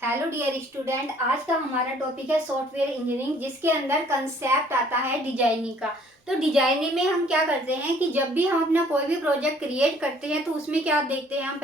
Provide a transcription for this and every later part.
Hello dear student, आज का हमारा टॉपिक है सॉफ्टवेयर इंजीनियरिंग, जिसके अंदर कंसेप्ट आता है डिजाइनिंग का। तो डिजाइनिंग में हम क्या करते हैं कि जब भी हम अपना कोई भी प्रोजेक्ट क्रिएट करते हैं तो उसमें क्या देखते हैं, हम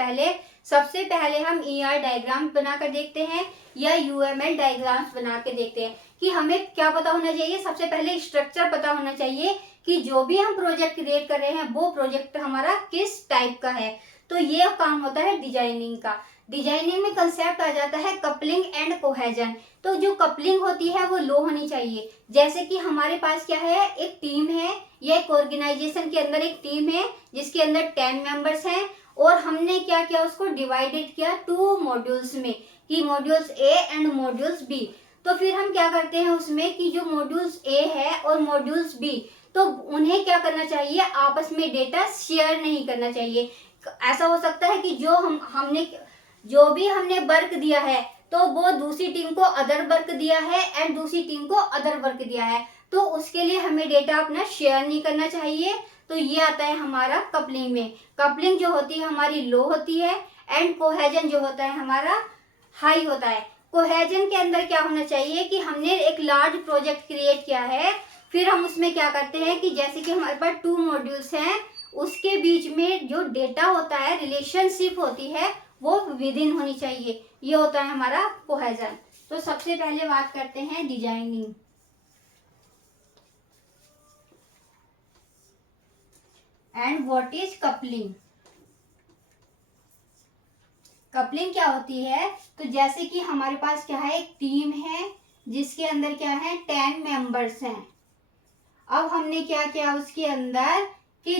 सबसे पहले हम ईआर डायग्राम बनाकर देखते हैं या यूएमएल डायग्राम्स बना के देखते हैं कि हमें क्या पता होना चाहिए। सबसे पहले स्ट्रक्चर पता होना चाहिए कि जो भी हम प्रोजेक्ट क्रिएट कर रहे हैं वो प्रोजेक्ट हमारा किस टाइप का है। तो ये काम होता है डिजाइनिंग का। डिजाइनिंग में कंसेप्ट आ जाता है कपलिंग एंड कोहेजन। तो जो कपलिंग होती है वो लो होनी चाहिए। जैसे कि हमारे पास क्या है, एक टीम है या एक ऑर्गेनाइजेशन के अंदर एक टीम है जिसके अंदर 10 मेंबर्स हैं, और हमने क्या किया, उसको डिवाइडेड किया 2 मॉड्यूल्स में कि modules A and modules B. तो फिर हम क्या करते हैं उसमें कि जो मॉड्यूल्स ए है और मॉड्यूल्स बी, तो उन्हें क्या करना चाहिए, आपस में डेटा शेयर नहीं करना चाहिए। ऐसा हो सकता है कि जो भी हमने वर्क दिया है तो वो दूसरी टीम को अदर वर्क दिया है एंड दूसरी टीम को अदर वर्क दिया है, तो उसके लिए हमें डेटा अपना शेयर नहीं करना चाहिए। तो ये आता है हमारा कपलिंग में। कपलिंग जो होती है हमारी लो होती है एंड कोहेजन जो होता है हमारा हाई होता है। कोहेजन के अंदर क्या होना चाहिए कि हमने एक लार्ज प्रोजेक्ट क्रिएट किया है, फिर हम उसमें क्या करते हैं कि जैसे कि हमारे पास 2 मॉड्यूल्स हैं, उसके बीच में जो डेटा होता है, रिलेशनशिप होती है, वो विद इन होनी चाहिए। ये होता है हमारा कोहेजन। तो सबसे पहले बात करते हैं designing and what is coupling. Coupling क्या होती है, तो जैसे कि हमारे पास क्या है, एक टीम है जिसके अंदर क्या है 10 मेंबर्स हैं। अब हमने क्या किया उसके अंदर कि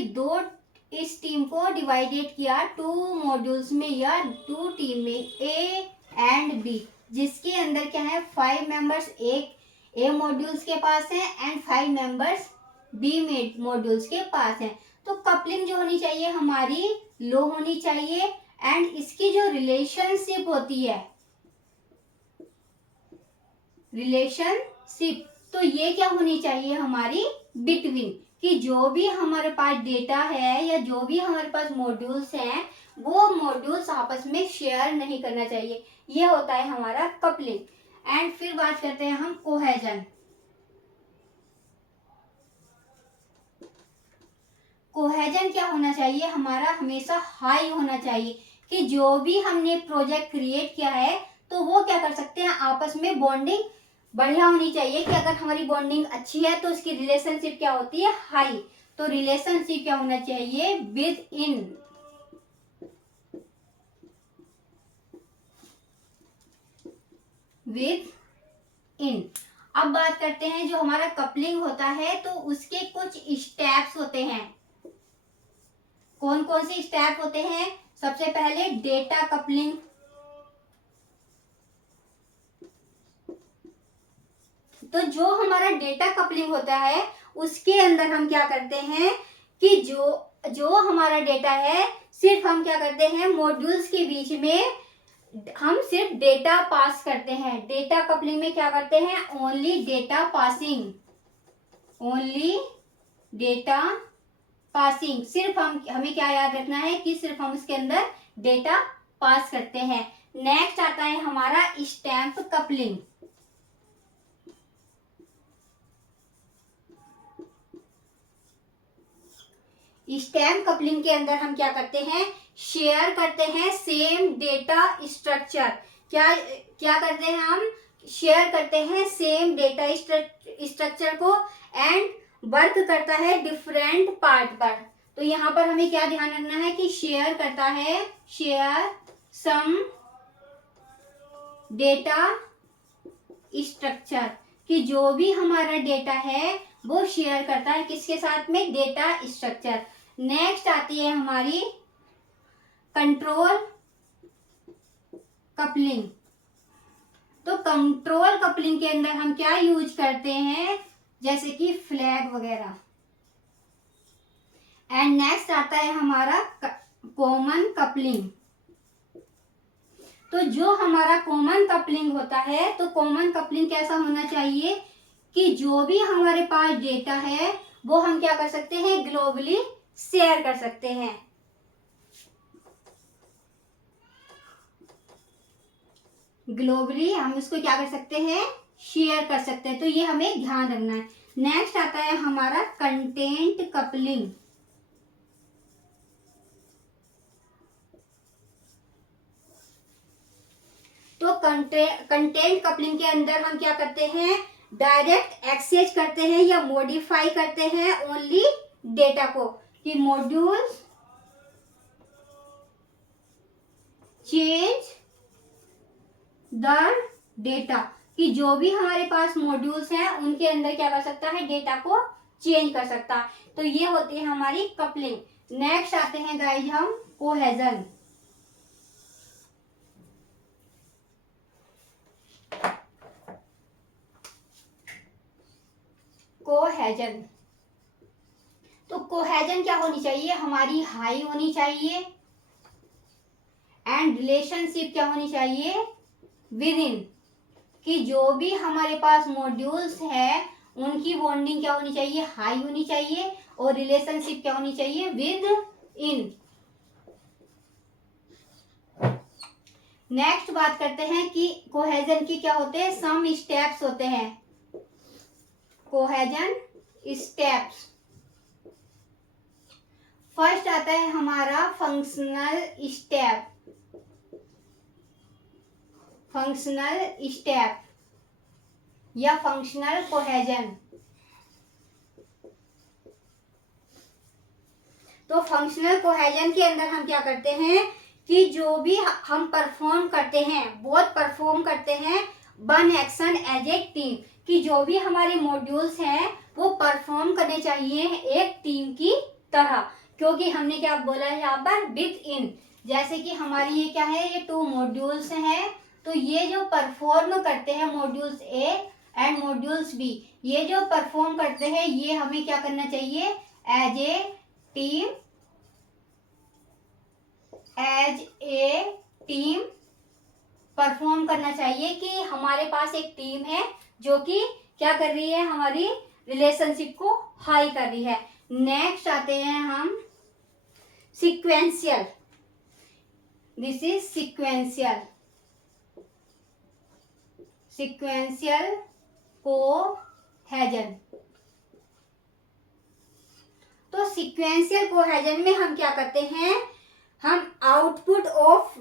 इस टीम को डिवाइडेड किया 2 मॉड्यूल्स में या 2 टीम में, ए एंड बी, जिसके अंदर क्या है 5 मेंबर्स एक ए मॉड्यूल्स के पास है एंड 5 मेंबर्स बी मॉड्यूल्स के पास है। तो कपलिंग जो होनी चाहिए हमारी लो होनी चाहिए एंड इसकी जो रिलेशनशिप होती है, रिलेशनशिप, तो ये क्या होनी चाहिए हमारी बिटवीन, कि जो भी हमारे पास डेटा है या जो भी हमारे पास मॉड्यूल्स हैं वो मॉड्यूल्स आपस में शेयर नहीं करना चाहिए। ये होता है हमारा कपलिंग। एंड फिर बात करते हैं हम कोहेजन। कोहेजन क्या होना चाहिए हमारा, हमेशा हाई होना चाहिए कि जो भी हमने प्रोजेक्ट क्रिएट किया है तो वो क्या कर सकते हैं, आपस में बॉन्डिंग बढ़िया होनी चाहिए। कि अगर हमारी बॉन्डिंग अच्छी है तो उसकी रिलेशनशिप क्या होती है, हाई। तो रिलेशनशिप क्या होना चाहिए, विद इन। With in. अब बात करते हैं जो हमारा कपलिंग होता है तो उसके कुछ स्टेप्स होते हैं। कौन कौन से स्टेप होते हैं, सबसे पहले डेटा कपलिंग। तो जो हमारा डेटा कपलिंग होता है उसके अंदर हम क्या करते हैं कि जो हमारा डेटा है, सिर्फ हम क्या करते हैं मॉड्यूल्स के बीच में हम सिर्फ डेटा पास करते हैं। डेटा कपलिंग में क्या करते हैं, only data passing, only data passing. सिर्फ हमें क्या याद रखना है कि सिर्फ हम उसके अंदर डेटा पास करते हैं। नेक्स्ट आता है हमारा स्टैम्प कपलिंग। स्टैम्प कपलिंग के अंदर हम क्या करते हैं, शेयर करते हैं सेम डेटा स्ट्रक्चर। क्या क्या करते हैं, हम शेयर करते हैं सेम डेटा स्ट्रक्चर को एंड वर्क करता है डिफरेंट पार्ट पर। तो यहाँ पर हमें क्या ध्यान रखना है कि शेयर करता है, शेयर सम डेटा स्ट्रक्चर, कि जो भी हमारा डेटा है वो शेयर करता है किसके साथ में, डेटा स्ट्रक्चर। नेक्स्ट आती है हमारी कंट्रोल कपलिंग। तो कंट्रोल कपलिंग के अंदर हम क्या यूज करते हैं, जैसे कि फ्लैग वगैरह। एंड नेक्स्ट आता है हमारा कॉमन कपलिंग। तो जो हमारा कॉमन कपलिंग होता है, तो कॉमन कपलिंग कैसा होना चाहिए कि जो भी हमारे पास डेटा है वो हम क्या कर सकते हैं, ग्लोबली शेयर कर सकते हैं। ग्लोबली हम इसको क्या कर सकते हैं, शेयर कर सकते हैं। तो ये हमें ध्यान रखना है। नेक्स्ट आता है हमारा कंटेंट कपलिंग। तो कंटेंट कपलिंग के अंदर हम क्या करते हैं, डायरेक्ट एक्सेस करते हैं या मॉडिफाई करते हैं ओनली डेटा को, कि मॉड्यूल चेंज द डेटा, कि जो भी हमारे पास मॉड्यूल्स हैं उनके अंदर क्या कर सकता है, डेटा को चेंज कर सकता है। तो ये होती है हमारी कपलिंग। नेक्स्ट आते हैं गाइज हम कोहेजन। कोहेजन, तो कोहेजन क्या होनी चाहिए, हमारी हाई होनी चाहिए एंड रिलेशनशिप क्या होनी चाहिए, विद इन, कि जो भी हमारे पास मॉड्यूल्स है उनकी बॉन्डिंग क्या होनी चाहिए, हाई होनी चाहिए, और रिलेशनशिप क्या होनी चाहिए, विद इन। नेक्स्ट बात करते हैं कि कोहेजन की क्या होते हैं, सम स्टेप्स होते हैं। कोहेजन स्टेप्स, फर्स्ट आता है हमारा फंक्शनल स्टेप। फंक्शनल स्टेप या फंक्शनल कोहेजन। तो फंक्शनल कोहेजन के अंदर हम क्या करते हैं कि जो भी हम परफॉर्म करते हैं, बोथ परफॉर्म करते हैं one action as a team, कि जो भी हमारे मॉड्यूल्स हैं वो परफॉर्म करने चाहिए एक टीम की तरह। क्योंकि हमने क्या बोला है यहाँ पर, विद इन, जैसे कि हमारी ये क्या है, ये 2 मॉड्यूल्स हैं, तो ये जो परफॉर्म करते हैं modules A and modules B, ये जो परफॉर्म करते हैं ये हमें क्या करना चाहिए, as a team, as a team perform करना चाहिए, कि हमारे पास एक टीम है जो कि क्या कर रही है, हमारी रिलेशनशिप को हाई कर रही है। नेक्स्ट आते हैं हम sequential. This is sequential. Sequential cohesion. तो सीक्वेंशियल कोहेजन में हम क्या करते हैं, हम आउटपुट ऑफ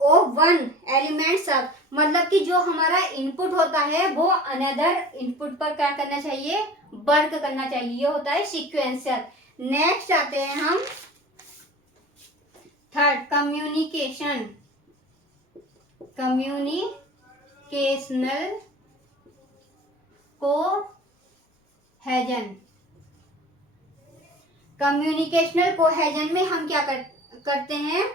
वन एलिमेंट सब, मतलब कि जो हमारा इनपुट होता है वो अनदर इनपुट पर क्या करना चाहिए, वर्क करना चाहिए, ये होता है सीक्वेंशियल। नेक्स्ट आते हैं हम third, communication. Communicational cohesion. Communicational cohesion में हम क्या करते हैं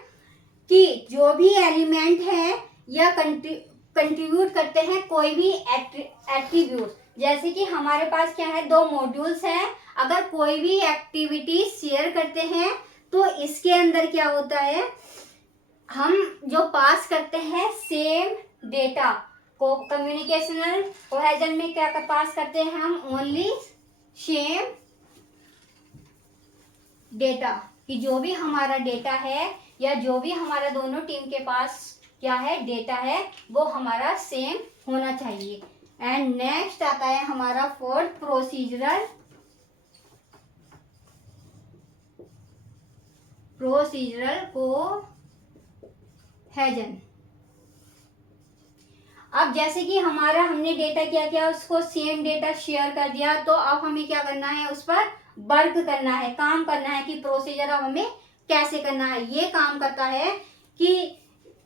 कि जो भी एलिमेंट है या कंट्रीब्यूट करते हैं कोई भी एट्रीब्यूट, जैसे कि हमारे पास क्या है, 2 मॉड्यूल्स हैं, अगर कोई भी एक्टिविटी शेयर करते हैं तो इसके अंदर क्या होता है, हम जो पास करते हैं सेम डेटा को। कम्युनिकेशनल कोहेजन में क्या पास करते हैं हम, ओनली सेम डेटा, कि जो भी हमारा डेटा है या जो भी हमारा दोनों टीम के पास क्या है, डेटा है, वो हमारा सेम होना चाहिए। एंड नेक्स्ट आता है हमारा फोर्थ, प्रोसीजरल कोहेजन। अब जैसे कि हमारा हमने डेटा क्या किया, उसको सेम डेटा शेयर कर दिया, तो अब हमें क्या करना है, उस पर वर्क करना है, काम करना है, कि प्रोसीजर अब हमें कैसे करना है। ये काम करता है कि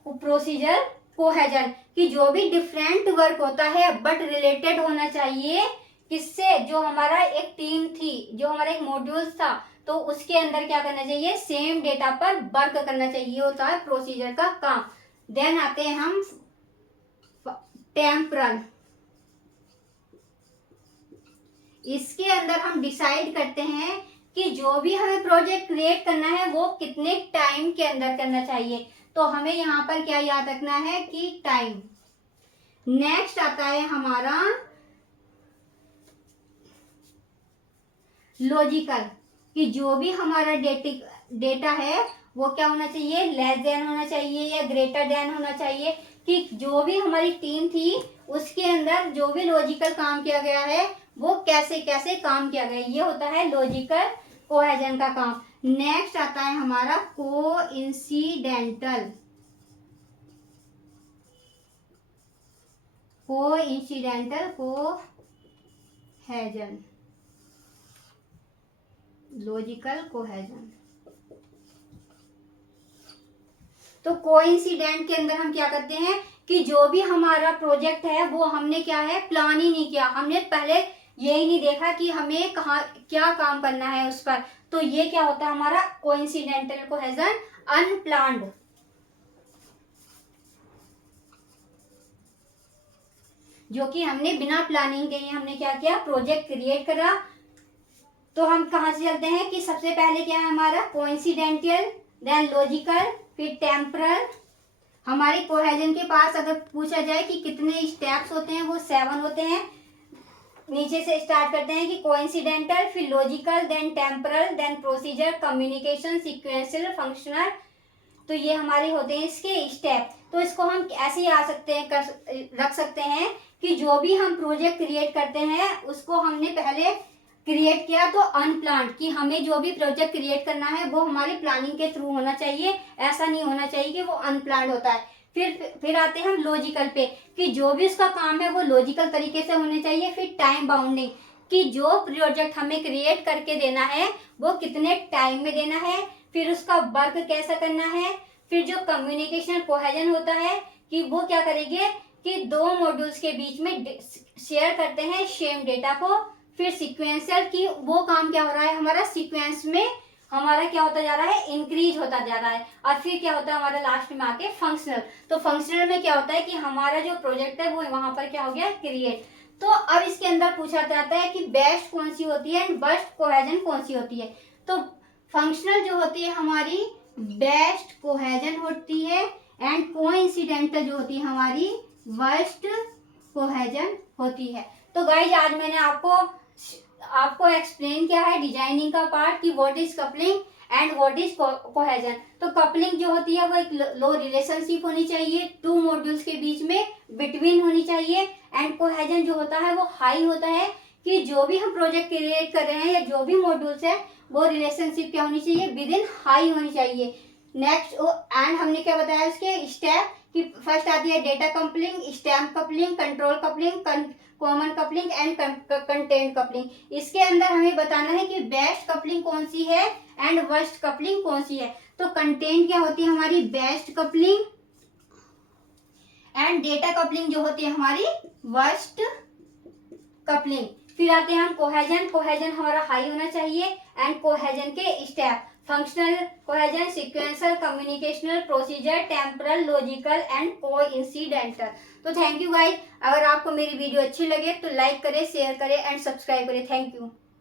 प्रोसीजर कोहेजन, कि जो भी डिफरेंट वर्क होता है बट रिलेटेड होना चाहिए किससे, जो हमारा एक टीम थी, जो हमारा एक मॉड्यूल था, तो उसके अंदर क्या करना चाहिए, सेम डेटा पर वर्क करना चाहिए, होता है प्रोसीजर का काम। देन आते हैं हम टेम्परल। इसके अंदर हम डिसाइड करते हैं कि जो भी हमें प्रोजेक्ट क्रिएट करना है वो कितने टाइम के अंदर करना चाहिए, तो हमें यहाँ पर क्या याद रखना है कि टाइम। नेक्स्ट आता है हमारा लॉजिकल, कि जो भी हमारा डेटा है वो क्या होना चाहिए, लेस देन होना चाहिए या ग्रेटर देन होना चाहिए, कि जो भी हमारी टीम थी उसके अंदर जो भी लॉजिकल काम किया गया है वो कैसे कैसे काम किया गया, ये होता है लॉजिकल कोहेजन का काम। नेक्स्ट आता है हमारा कोइंसिडेंटल कोहेजन, लॉजिकल कोहेजन। तो कोइंसिडेंट के अंदर हम क्या करते हैं कि जो भी हमारा प्रोजेक्ट है वो हमने क्या है प्लान ही नहीं किया, हमने पहले यही नहीं देखा कि हमें कहाँ क्या काम करना है उस पर, तो ये क्या होता है हमारा कोइंसिडेंटल कोहेजन, अनप्लान्ड। जो कि हमने बिना प्लानिंग के ही हमने क्या किया, प्रोजेक्ट क्रिएट करा। तो हम कहाँ से चलते हैं कि सबसे पहले क्या है हमारा कोइंसिडेंटल, देन लॉजिकल, फिर टेम्परल। हमारी कोहेजन के पास अगर पूछा जाए कि कितने स्टेप्स होते हैं वो 7 होते हैं। नीचे से स्टार्ट करते हैं कि कोइंसिडेंटल, फिर logical, then temporal, then procedure, communication, sequential, functional. तो ये हमारे होते हैं इसके स्टेप। तो इसको हम ऐसे ही आ सकते हैं रख सकते हैं कि जो भी हम प्रोजेक्ट क्रिएट करते हैं उसको हमने पहले क्रिएट किया तो अनप्लान्ड, कि हमें जो भी प्रोजेक्ट क्रिएट करना है वो हमारी प्लानिंग के थ्रू होना चाहिए, ऐसा नहीं होना चाहिए कि वो अनप्लान्ड होता है। फिर आते हैं हम लॉजिकल पे कि जो भी उसका काम है वो लॉजिकल तरीके से होने चाहिए। फिर टाइम बाउंडिंग, कि जो प्रोजेक्ट हमें क्रिएट करके देना है वो कितने टाइम में देना है, फिर उसका वर्क कैसा करना है। फिर जो कम्युनिकेशन कोहेजन होता है कि वो क्या करेंगे कि 2 मॉड्यूल्स के बीच में शेयर करते हैं सेम डेटा को। फिर सीक्वेंशियल की वो काम क्या हो रहा है हमारा सीक्वेंस में हमारा क्या होता जा रहा है, इंक्रीज होता जा रहा है। और फिर क्या होता है हमारा लास्ट में आके फंक्शनल। तो फंक्शनल में क्या होता है कि हमारा जो प्रोजेक्ट है वो वहां पर क्या हो गया, क्रिएट। तो अब इसके अंदर पूछा जाता है कि बेस्ट कौन सी होती है एंड वर्स्ट कोहेजन कौन सी होती है। तो फंक्शनल जो होती है हमारी बेस्ट कोहेजन होती है, एंड कोइंसिडेंटल जो होती है हमारी वर्स्ट कोहेजन होती है। तो गाइज आज मैंने आपको एक्सप्लेन किया है डिजाइनिंग का पार्ट कि what is coupling and what is cohesion. तो कपलिंग जो होती है वो एक लो रिलेशनशिप होनी चाहिए 2 मॉड्यूल्स के बीच में बिटवीन होनी चाहिए। एंड कोहेजन जो होता है वो हाई होता है कि जो भी हम प्रोजेक्ट क्रिएट कर रहे हैं या जो भी मॉड्यूल्स है वो रिलेशनशिप क्या होनी चाहिए, विद इन हाई होनी चाहिए। नेक्स्ट एंड हमने क्या बताया उसके स्टेप कि फर्स्ट आती है data coupling, stamp coupling, control coupling, common coupling and content coupling. इसके अंदर हमें बताना है कि बेस्ट कपलिंग कौन सी है एंड वर्स्ट कपलिंग कौन सी है। तो कंटेंट क्या होती है हमारी best coupling, and data coupling जो होती है हमारी वर्स्ट कपलिंग। फिर आते हैं हम कोहेजन। कोहेजन हमारा हाई होना चाहिए एंड कोहेजन के step functional cohesion, sequential, communicational, procedure, temporal, logical and coincidental. तो थैंक यू गाइस। अगर आपको मेरी वीडियो अच्छी लगे तो लाइक करें, शेयर करें एंड सब्सक्राइब करें। Thank you.